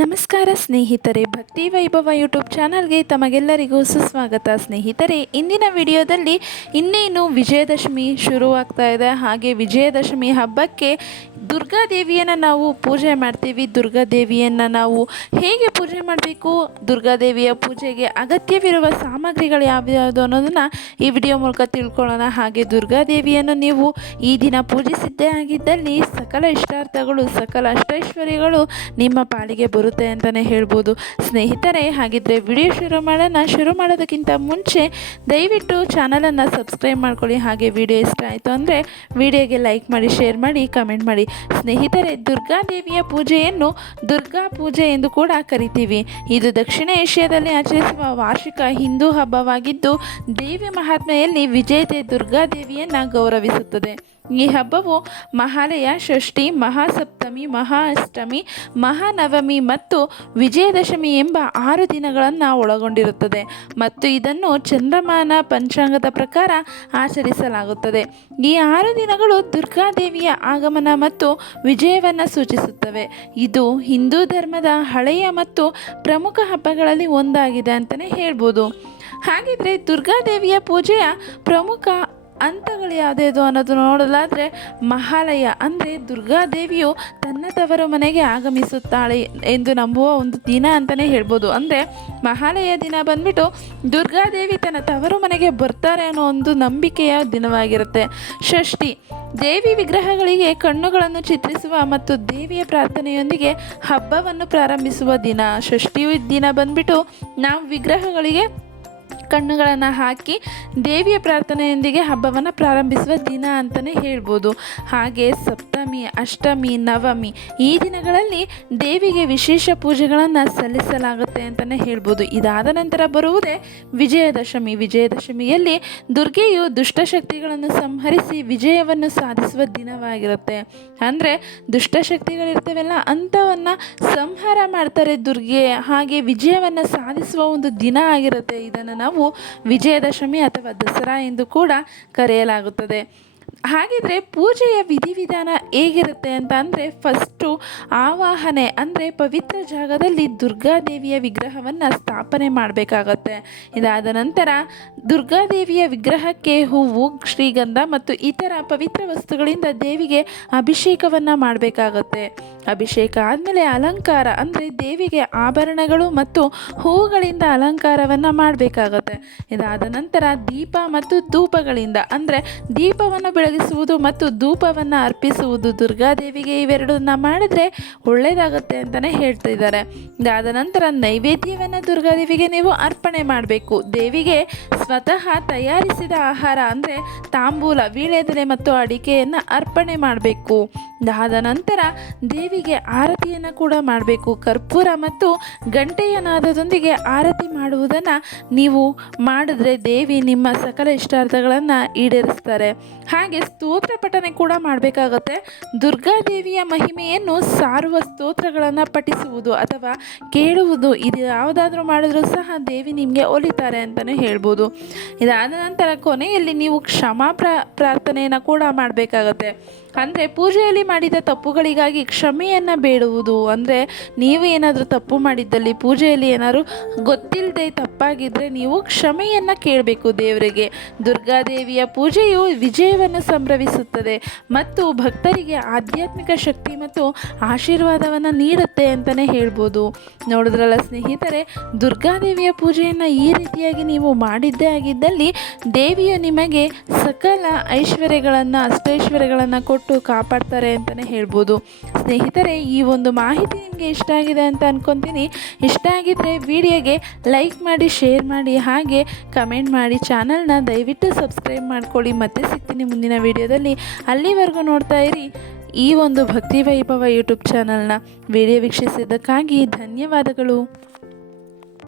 ನಮಸ್ಕಾರ ಸ್ನೇಹಿತರೆ, ಭಕ್ತಿ ವೈಭವ ಯೂಟ್ಯೂಬ್ ಚಾನಲ್ಗೆ ತಮಗೆಲ್ಲರಿಗೂ ಸುಸ್ವಾಗತ. ಸ್ನೇಹಿತರೆ, ಇಂದಿನ ವಿಡಿಯೋದಲ್ಲಿ ಇನ್ನೇನು ವಿಜಯದಶಮಿ ಶುರುವಾಗ್ತಾ ಇದೆ. ಹಾಗೆ ವಿಜಯದಶಮಿ ಹಬ್ಬಕ್ಕೆ ದುರ್ಗಾದೇವಿಯನ್ನು ನಾವು ಪೂಜೆ ಮಾಡ್ತೀವಿ. ದುರ್ಗಾದೇವಿಯನ್ನು ನಾವು ಹೇಗೆ ಪೂಜೆ ಮಾಡಬೇಕು? ದುರ್ಗಾದೇವಿಯ ಪೂಜೆಗೆ ಅಗತ್ಯವಿರುವ ಸಾಮಗ್ರಿಗಳು ಯಾವ್ಯಾವುದು ಅನ್ನೋದನ್ನು ಈ ವಿಡಿಯೋ ಮೂಲಕ ತಿಳ್ಕೊಳ್ಳೋಣ. ಹಾಗೆ ದುರ್ಗಾದೇವಿಯನ್ನು ನೀವು ಈ ದಿನ ಪೂಜಿಸಿದ್ದೇ ಆಗಿದ್ದಲ್ಲಿ ಸಕಲ ಇಷ್ಟಾರ್ಥಗಳು, ಸಕಲ ಅಷ್ಟೈಶ್ವರ್ಯಗಳು ನಿಮ್ಮ ಪಾಲಿಗೆ ಬರುತ್ತೆ ಅಂತಲೇ ಹೇಳ್ಬೋದು. ಸ್ನೇಹಿತರೆ, ಹಾಗಿದ್ರೆ ವಿಡಿಯೋ ಶುರು ಮಾಡೋಣ. ಶುರು ಮಾಡೋದಕ್ಕಿಂತ ಮುಂಚೆ ದಯವಿಟ್ಟು ಚಾನಲನ್ನು ಸಬ್ಸ್ಕ್ರೈಬ್ ಮಾಡ್ಕೊಳ್ಳಿ. ಹಾಗೆ ವಿಡಿಯೋ ಇಷ್ಟ ಆಯಿತು ಅಂದರೆ ವಿಡಿಯೋಗೆ ಲೈಕ್ ಮಾಡಿ, ಶೇರ್ ಮಾಡಿ, ಕಮೆಂಟ್ ಮಾಡಿ. ಸ್ನೇಹಿತರೆ ದುರ್ಗಾದೇವಿಯ ಪೂಜೆಯನ್ನು ದುರ್ಗಾ ಪೂಜೆ ಎಂದು ಕೂಡ ಕರಿತೀವಿ. ಇದು ದಕ್ಷಿಣ ಏಷ್ಯಾದಲ್ಲಿ ಆಚರಿಸುವ ವಾರ್ಷಿಕ ಹಿಂದೂ ಹಬ್ಬವಾಗಿದ್ದು, ದೇವಿ ಮಹಾತ್ಮೆಯಲ್ಲಿ ವಿಜೇತೆ ದುರ್ಗಾದೇವಿಯನ್ನು ಗೌರವಿಸುತ್ತದೆ. ಈ ಹಬ್ಬವು ಮಹಾಲಯ ಷಷ್ಠಿ, ಮಹಾಸಪ್ತಮಿ ಮಹಾ ಅಷ್ಟಮಿ ಮಹಾನವಮಿ ಮತ್ತು ವಿಜಯದಶಮಿ ಎಂಬ ಆರು ದಿನಗಳನ್ನು ಒಳಗೊಂಡಿರುತ್ತದೆ. ಮತ್ತು ಇದನ್ನು ಚಂದ್ರಮಾನ ಪಂಚಾಂಗದ ಪ್ರಕಾರ ಆಚರಿಸಲಾಗುತ್ತದೆ. ಈ ಆರು ದಿನಗಳು ದುರ್ಗಾದೇವಿಯ ಆಗಮನ ಮತ್ತು ವಿಜಯವನ್ನು ಸೂಚಿಸುತ್ತವೆ. ಇದು ಹಿಂದೂ ಧರ್ಮದ ಹಳೆಯ ಮತ್ತು ಪ್ರಮುಖ ಹಬ್ಬಗಳಲ್ಲಿ ಒಂದಾಗಿದೆ ಅಂತಲೇ ಹೇಳ್ಬೋದು. ಹಾಗಿದ್ರೆ ದುರ್ಗಾದೇವಿಯ ಪೂಜೆಯ ಪ್ರಮುಖ ಹಂತಗಳು ಯಾವುದೇದು ಅನ್ನೋದು ನೋಡಲಾದರೆ ಮಹಾಲಯ, ಅಂದರೆ ದುರ್ಗಾದೇವಿಯು ತನ್ನ ತವರು ಮನೆಗೆ ಆಗಮಿಸುತ್ತಾಳೆ ಎಂದು ನಂಬುವ ಒಂದು ದಿನ ಅಂತಲೇ ಹೇಳ್ಬೋದು. ಅಂದರೆ ಮಹಾಲಯ ದಿನ ಬಂದ್ಬಿಟ್ಟು ದುರ್ಗಾದೇವಿ ತನ್ನ ತವರು ಮನೆಗೆ ಬರ್ತಾರೆ ಅನ್ನೋ ಒಂದು ನಂಬಿಕೆಯ ದಿನವಾಗಿರುತ್ತೆ. ಷಷ್ಠಿ, ದೇವಿ ವಿಗ್ರಹಗಳಿಗೆ ಕಣ್ಣುಗಳನ್ನು ಚಿತ್ರಿಸುವ ಮತ್ತು ದೇವಿಯ ಪ್ರಾರ್ಥನೆಯೊಂದಿಗೆ ಹಬ್ಬವನ್ನು ಪ್ರಾರಂಭಿಸುವ ದಿನ. ಷಷ್ಠಿ ದಿನ ಬಂದ್ಬಿಟ್ಟು ನಾವು ವಿಗ್ರಹಗಳಿಗೆ ಕಣ್ಣುಗಳನ್ನು ಹಾಕಿ ದೇವಿಯ ಪ್ರಾರ್ಥನೆಯೊಂದಿಗೆ ಹಬ್ಬವನ್ನು ಪ್ರಾರಂಭಿಸುವ ದಿನ ಅಂತಲೇ ಹೇಳ್ಬೋದು. ಹಾಗೆ ಸಪ್ತಮಿ, ಅಷ್ಟಮಿ, ನವಮಿ ಈ ದಿನಗಳಲ್ಲಿ ದೇವಿಗೆ ವಿಶೇಷ ಪೂಜೆಗಳನ್ನು ಸಲ್ಲಿಸಲಾಗುತ್ತೆ ಅಂತಲೇ ಹೇಳ್ಬೋದು. ಇದಾದ ನಂತರ ಬರುವುದೇ ವಿಜಯದಶಮಿ. ವಿಜಯದಶಮಿಯಲ್ಲಿ ದುರ್ಗೆಯು ದುಷ್ಟಶಕ್ತಿಗಳನ್ನು ಸಂಹರಿಸಿ ವಿಜಯವನ್ನು ಸಾಧಿಸುವ ದಿನವಾಗಿರುತ್ತೆ. ಅಂದರೆ ದುಷ್ಟಶಕ್ತಿಗಳಿರ್ತವೆಲ್ಲ ಅಂಥವನ್ನು ಸಂಹಾರ ಮಾಡ್ತಾರೆ ದುರ್ಗೆ ಹಾಗೆ ವಿಜಯವನ್ನು ಸಾಧಿಸುವ ಒಂದು ದಿನ ಆಗಿರುತ್ತೆ. ಇದನ್ನು ನಾವು ವಿಜಯದಶಮಿ ಅಥವಾ ದಸರಾ ಎಂದು ಕೂಡ ಕರೆಯಲಾಗುತ್ತದೆ. ಹಾಗಿದ್ರೆ ಪೂಜೆಯ ವಿಧಿವಿಧಾನ ಹೇಗಿರುತ್ತೆ ಅಂತ ಅಂದರೆ ಫಸ್ಟು ಆವಾಹನೆ ಅಂದರೆ ಪವಿತ್ರ ಜಾಗದಲ್ಲಿ ದುರ್ಗಾದೇವಿಯ ವಿಗ್ರಹವನ್ನು ಸ್ಥಾಪನೆ ಮಾಡಬೇಕಾಗತ್ತೆ. ಇದಾದ ನಂತರ ದುರ್ಗಾದೇವಿಯ ವಿಗ್ರಹಕ್ಕೆ ಹೂವು, ಶ್ರೀಗಂಧ ಮತ್ತು ಇತರ ಪವಿತ್ರ ವಸ್ತುಗಳಿಂದ ದೇವಿಗೆ ಅಭಿಷೇಕವನ್ನು ಮಾಡಬೇಕಾಗತ್ತೆ. ಅಭಿಷೇಕ ಆದಮೇಲೆ ಅಲಂಕಾರ ಅಂದರೆ ದೇವಿಗೆ ಆಭರಣಗಳು ಮತ್ತು ಹೂವುಗಳಿಂದ ಅಲಂಕಾರವನ್ನು ಮಾಡಬೇಕಾಗತ್ತೆ. ಇದಾದ ನಂತರ ದೀಪ ಮತ್ತು ಧೂಪಗಳಿಂದ ಅಂದರೆ ದೀಪವನ್ನು ಬೆಳಗಿಸುವುದು ಮತ್ತು ಧೂಪವನ್ನು ಅರ್ಪಿಸುವುದು ದುರ್ಗಾದೇವಿಗೆ ಇವೆರಡನ್ನ ಮಾಡಿದ್ರೆ ಒಳ್ಳೆಯದಾಗುತ್ತೆ ಅಂತಲೇ ಹೇಳ್ತಿದ್ದಾರೆ. ಇದಾದ ನಂತರ ನೈವೇದ್ಯವನ್ನು ದುರ್ಗಾದೇವಿಗೆ ನೀವು ಅರ್ಪಣೆ ಮಾಡಬೇಕು. ದೇವಿಗೆ ಸ್ವತಃ ತಯಾರಿಸಿದ ಆಹಾರ ಅಂದರೆ ತಾಂಬೂಲ, ವೀಳ್ಯದೆಲೆ ಮತ್ತು ಅಡಿಕೆಯನ್ನು ಅರ್ಪಣೆ ಮಾಡಬೇಕು. ಇದಾದ ನಂತರ ದೇವಿಗೆ ಆರತಿಯನ್ನು ಕೂಡ ಮಾಡಬೇಕು. ಕರ್ಪೂರ ಮತ್ತು ಗಂಟೆಯ ನಾದದೊಂದಿಗೆ ಆರತಿ ಮಾಡುವುದನ್ನು ನೀವು ಮಾಡಿದ್ರೆ ದೇವಿ ನಿಮ್ಮ ಸಕಲ ಇಷ್ಟಾರ್ಥಗಳನ್ನು ಈಡೇರಿಸ್ತಾರೆ. ಹಾಗೆ ಸ್ತೋತ್ರ ಪಠನೆ ಕೂಡ ಮಾಡಬೇಕಾಗತ್ತೆ. ದುರ್ಗಾದೇವಿಯ ಮಹಿಮೆಯನ್ನು ಸಾರುವ ಸ್ತೋತ್ರಗಳನ್ನು ಪಠಿಸುವುದು ಅಥವಾ ಕೇಳುವುದು ಇದು ಯಾವುದಾದ್ರೂ ಮಾಡಿದ್ರೂ ಸಹ ದೇವಿ ನಿಮಗೆ ಒಲಿತಾರೆ ಅಂತಲೇ ಹೇಳ್ಬೋದು. ಇದಾದ ನಂತರ ಕೊನೆಯಲ್ಲಿ ನೀವು ಕ್ಷಮಾ ಪ್ರಾ, ಪ್ರಾರ್ಥನೆಯನ್ನು ಕೂಡ ಮಾಡಬೇಕಾಗತ್ತೆ. ಅಂದರೆ ಪೂಜೆಯಲ್ಲಿ ಮಾಡಿದ ತಪ್ಪುಗಳಿಗಾಗಿ ಕ್ಷಮೆಯನ್ನು ಬೇಡುವುದು. ಅಂದರೆ ನೀವು ಏನಾದರೂ ತಪ್ಪು ಮಾಡಿದ್ದಲ್ಲಿ ಪೂಜೆಯಲ್ಲಿ ಏನಾದರೂ full day tapos. ತಪ್ಪಾಗಿದ್ದರೆ ನೀವು ಕ್ಷಮೆಯನ್ನು ಕೇಳಬೇಕು ದೇವರಿಗೆ. ದುರ್ಗಾದೇವಿಯ ಪೂಜೆಯು ವಿಜಯವನ್ನು ಸಂಭ್ರಮಿಸುತ್ತದೆ ಮತ್ತು ಭಕ್ತರಿಗೆ ಆಧ್ಯಾತ್ಮಿಕ ಶಕ್ತಿ ಮತ್ತು ಆಶೀರ್ವಾದವನ್ನು ನೀಡುತ್ತೆ ಅಂತಲೇ ಹೇಳ್ಬೋದು. ನೋಡಿದ್ರಲ್ಲ ಸ್ನೇಹಿತರೆ, ದುರ್ಗಾದೇವಿಯ ಪೂಜೆಯನ್ನು ಈ ರೀತಿಯಾಗಿ ನೀವು ಮಾಡಿದ್ದೇ ಆಗಿದ್ದಲ್ಲಿ ದೇವಿಯು ನಿಮಗೆ ಸಕಲ ಐಶ್ವರ್ಯಗಳನ್ನು, ಅಷ್ಟೈಶ್ವರ್ಯಗಳನ್ನು ಕೊಟ್ಟು ಕಾಪಾಡ್ತಾರೆ ಅಂತಲೇ ಹೇಳ್ಬೋದು. ಸ್ನೇಹಿತರೆ, ಈ ಒಂದು ಮಾಹಿತಿ ನಿಮಗೆ ಇಷ್ಟ ಆಗಿದೆ ಅಂತ ಅನ್ಕೊತೀನಿ. ಇಷ್ಟ ಆಗಿದ್ದರೆ ವಿಡಿಯೋಗೆ ಲೈಕ್ ಮಾಡಿ ಶೇರ್ ಮಾಡಿ, ಹಾಗೆ ಕಮೆಂಟ್ ಮಾಡಿ ಚಾನಲ್ನ ದಯವಿಟ್ಟು ಸಬ್ಸ್ಕ್ರೈಬ್ ಮಾಡ್ಕೊಳ್ಳಿ. ಮತ್ತೆ ಸಿಗ್ತೀನಿ ಮುಂದಿನ ವಿಡಿಯೋದಲ್ಲಿ ಅಲ್ಲಿವರೆಗೂ ನೋಡ್ತಾ ಇರಿ ಈ ಒಂದು ಭಕ್ತಿ ವೈಭವ ಯೂಟ್ಯೂಬ್ ಚಾನಲ್ನ ವಿಡಿಯೋ ವೀಕ್ಷಿಸಿದ್ದಕ್ಕಾಗಿ ಧನ್ಯವಾದಗಳು.